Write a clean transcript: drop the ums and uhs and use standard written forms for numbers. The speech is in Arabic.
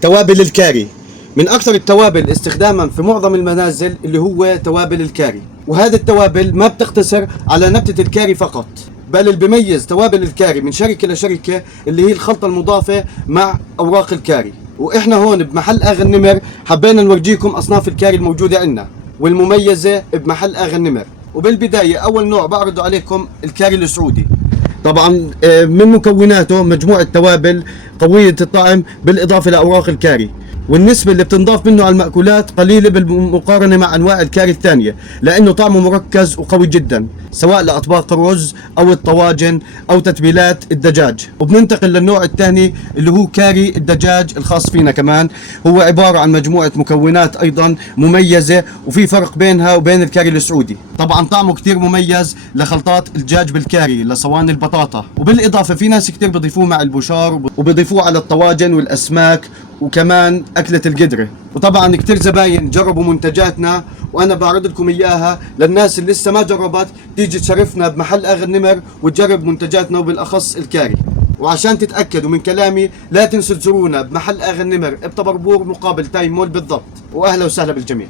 توابل الكاري من أكثر التوابل استخداما في معظم المنازل اللي هو توابل الكاري. وهذه التوابل ما بتقتصر على نبتة الكاري فقط، بل اللي بيميز توابل الكاري من شركة لشركة اللي هي الخلطة المضافة مع أوراق الكاري. وإحنا هون بمحل آغا النمر حبينا نورجيكم أصناف الكاري الموجودة عندنا والمميزة بمحل آغا النمر. وبالبداية أول نوع بعرض عليكم الكاري السعودي. طبعا من مكوناته مجموعة توابل قوية الطعم بالإضافة لأوراق الكاري، والنسبة اللي بتنضاف منه على المأكولات قليلة بالمقارنة مع أنواع الكاري الثانية، لأنه طعمه مركز وقوي جدا سواء لأطباق الرز أو الطواجن أو تتبيلات الدجاج. وبننتقل للنوع الثاني اللي هو كاري الدجاج الخاص فينا كمان. هو عبارة عن مجموعة مكونات أيضا مميزة، وفي فرق بينها وبين الكاري السعودي. طبعا طعمه كتير مميز لخلطات الدجاج بالكاري، لصواني البطاطا، وبالإضافة في ناس كتير بيضيفوه مع البشار وبيضيفوه على الطواجن والأسماك وكمان أكلة القدرة. وطبعا كتير زباين جربوا منتجاتنا، وأنا بعرض لكم إياها للناس اللي لسه ما جربت تيجي تشرفنا بمحل آغا النمر وتجرب منتجاتنا وبالأخص الكاري. وعشان تتأكدوا من كلامي لا تنسوا تزورونا بمحل آغا النمر بطبربور مقابل تايم مول بالضبط. وأهلا وسهلا بالجميع.